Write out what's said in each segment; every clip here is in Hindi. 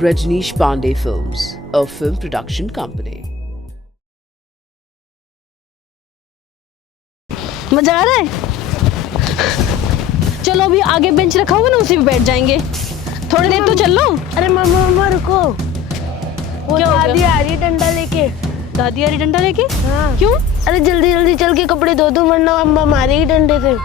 Rajneesh Pandey Films, a film production company. मजा आ रहा है? चलो अभी आगे बेंच रखा होगा ना, उसी पे बैठ जाएंगे। थोड़ी देर तो चल लो। अरे मम्मा रुको, वो दादी आ रही डंडा लेके। दादी आ रही डंडा लेके? हाँ। क्यों? अरे जल्दी जल्दी चल के कपड़े धो दो वरना अम्मा मारेगी डंडे से।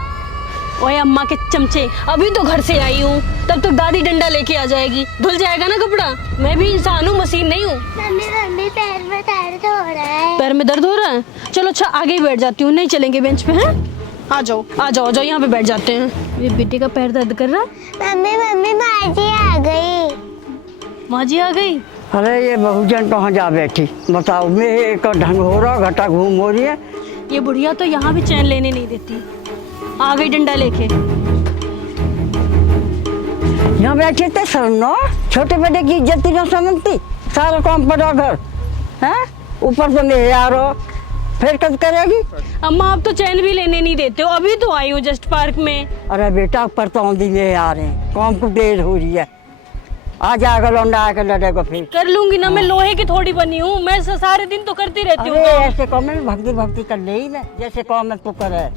ओए अम्मा के चमचे, अभी तो घर से आई हूँ, तब तक दादी डंडा लेके आ जाएगी। धुल जाएगा ना कपड़ा। मैं भी इंसान हूँ, मशीन नहीं हूँ। मम्मी पैर में दर्द हो रहा है। पैर में दर्द हो रहा है? चलो अच्छा आगे ही बैठ जाती हूँ, नहीं चलेंगे बेंच पे। हैं? आ जाओ आ जाओ, जाओ यहाँ पे बैठ जाते हैं। ये बेटे का पैर दर्द कर रहा है। मम्मी माजी आ गई। माँ जी आ गई? अरे ये बहुजन कहाँ जा बैठी बताओ। मैं एक ढंग हो रहा, घटा घूम हो रही है। ये बुढ़िया तो यहाँ भी चैन लेने नहीं देती। आ गई डंडा लेके। यहाँ बैठे थे सुनो, छोटे बड़े की इज्जत न समझती। सारा काम पड़ा घर है, ऊपर से मैं यार हो, फिर कब करेगी? अम्मा आप तो चैन भी लेने नहीं देते हो। अभी तो आई हूँ जस्ट पार्क में। अरे बेटा ऊपर तो आंधी में आ रहे हैं, काम को देर हो रही है। आ जाएगा लौंडा आकर लड़ेगा फिर। कर लूंगी ना, मैं लोहे की थोड़ी बनी हूँ। मैं सारे दिन तो करती रहती हूँ। अरे ऐसे काम में भक्ति भक्ति कर ले ही ना, जैसे काम में तू करे,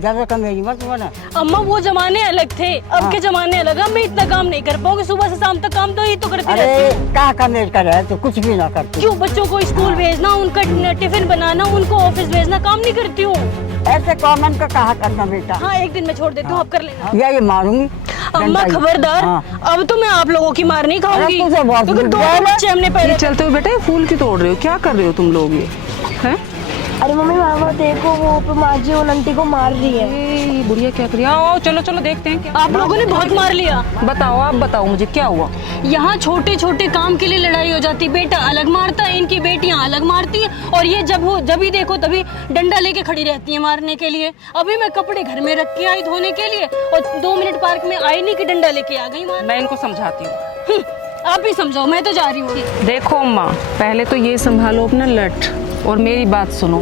ज्यादा कमेरी मत बना। अम्मा वो जमाने अलग थे, अब के जमाने अलग है। मैं इतना काम नहीं कर पाऊंगी, सुबह से शाम तक काम तो ही तो करती रहती अरे हूँ। क्या कमेर करे, तो कुछ भी ना करती। क्यों? बच्चों को स्कूल भेजना, उनका टिफिन बनाना, उनको ऑफिस भेजना, काम नहीं करती हूँ। ऐसे कॉमन का कहा करना बेटा। हाँ एक दिन मैं छोड़ देती हूँ, आप कर लेना। या ये मारूंगी अम्मा खबरदार। हाँ। अब तो मैं आप लोगों की मार नहीं खाऊंगी, अरे तुझे बहुत क्योंकि दो बुरा है ना। बच्चे हमने पहले। चलते हुए बेटा ये फूल क्यों तोड़ रहे हो? क्या कर रहे हो तुम लोग? ये हैं? अरे मम्मी मामा देखो, वो माजी उन आंटी को मार रही है। ये बुढ़िया क्या कर रही है? आओ चलो चलो देखते हैं क्या। आप लोगों ने बहुत मार लिया। बताओ, आप बताओ मुझे क्या हुआ। यहाँ छोटे छोटे काम के लिए लड़ाई हो जाती। बेटा अलग मारता है, इनकी बेटियां अलग मारती हैं, और ये जब ही देखो तभी डंडा लेके खड़ी रहती है मारने के लिए। अभी मैं कपड़े घर में रख के आई धोने के लिए, और 2 मिनट पार्क में आई नहीं कि डंडा लेके आ गई मार। मैं इनको समझाती हूँ। आप ही समझाओ, मैं तो जा रही हूँ। देखो अम्मा, पहले तो ये संभालो अपना लट, और मेरी बात सुनो।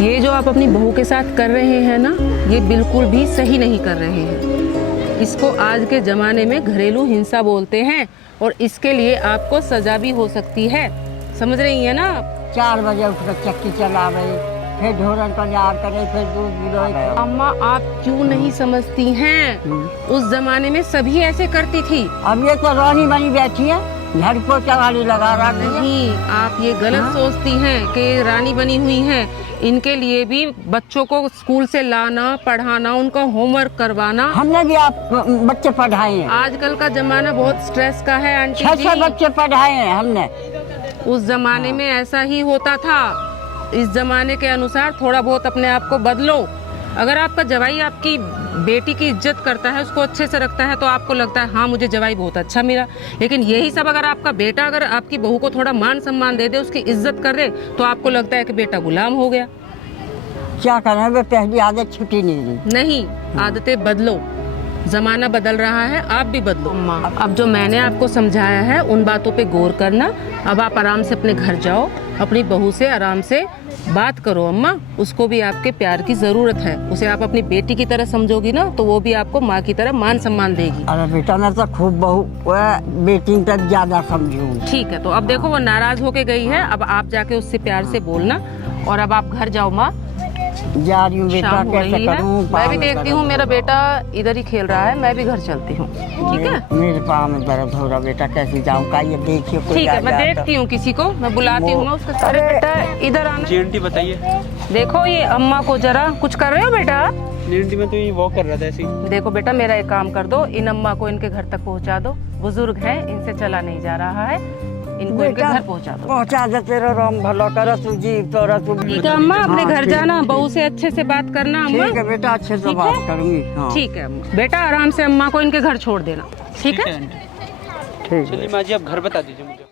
ये जो आप अपनी बहू के साथ कर रहे हैं ना, ये बिल्कुल भी सही नहीं कर रहे हैं। इसको आज के ज़माने में घरेलू हिंसा बोलते हैं, और इसके लिए आपको सज़ा भी हो सकती है। समझ रही है ना आप? 4 बजे उठकर चक्की चला रही, फिर ढोरन का जार करे, फिर दूध गिरोए। अम्मा आप क्यों नहीं समझती हैं? उस जमाने में सभी ऐसे करती थी। अब ये तो रानी बनी बैठी है, घर पोछा वाली लगा रहा नहीं, आप ये गलत सोचती हैं कि रानी बनी हुई हैं। इनके लिए भी बच्चों को स्कूल से लाना, पढ़ाना, उनका होमवर्क करवाना। हमने भी आप बच्चे पढ़ाए हैं। आजकल का जमाना बहुत स्ट्रेस का है आंटी जी। 6 बच्चे पढ़ाए हैं हमने। उस जमाने में ऐसा ही होता था। इस जमाने के अनुसार थोड़ा बहुत अपने आप को बदलो। अगर आपका जवाई आपकी बेटी की इज्जत करता है, उसको अच्छे से रखता है, तो आपको लगता है हाँ मुझे जवाई बहुत अच्छा मिला। लेकिन यही सब अगर आपका बेटा अगर आपकी बहू को थोड़ा मान सम्मान दे दे, उसकी इज्जत कर दे, तो आपको लगता है कि बेटा गुलाम हो गया। क्या करें, वो पहली आदत छुट्टी नहीं रही। नहीं, आदतें बदलो, जमाना बदल रहा है, आप भी बदलो। अब जो मैंने आपको समझाया है उन बातों पे गौर करना। अब आप आराम से अपने घर जाओ, अपनी बहू से आराम से बात करो। अम्मा, उसको भी आपके प्यार की जरूरत है। उसे आप अपनी बेटी की तरह समझोगी ना, तो वो भी आपको माँ की तरह मान सम्मान देगी। अरे बेटा मैं तो खूब बहू बेटी तक ज्यादा समझू। ठीक है, तो अब देखो वो नाराज होके गई है, अब आप जाके उससे प्यार से बोलना, और अब आप घर जाओ। माँ जा रही हूँ बेटा, शाम हो कैसे रही है, करूँ? मैं भी देखती हूँ मेरा बेटा इधर ही खेल रहा है, मैं भी घर चलती हूँ। ठीक है? मेरे पाँव में दर्द हो रहा बेटा, कैसे जाऊँ? का ये देखिए कोई ठीक है, मैं आ जाए देखती हूँ किसी को, मैं बुलाती हूँ। मैं उसके साथ। अरे बेटा इधर आना। जी आंटी बताइए। देखो ये अम्मा को जरा कुछ कर रहे हो बेटा? नहीं आंटी मैं तो ये वॉक कर रहा था ऐसे ही। देखो बेटा मेरा एक काम कर दो, इन अम्मा को इनके घर तक पहुँचा दो। बुजुर्ग है, इनसे चला नहीं जा रहा है, इनको इनके घर पहुँचा दो। पहुँचा दे, तेरा राम भला कर तू जी, तोरा तू। ठीक है अम्मा, अपने घर जाना, बहू से अच्छे से बात करना अम्मा। ठीक है बेटा, अच्छे से बात करूँगी। हाँ ठीक है अम्मा। बेटा आराम से अम्मा को इनके घर छोड़ देना। ठीक है? ठीक है। चलिए माँ जी आप घर बता दीजिए मुझे।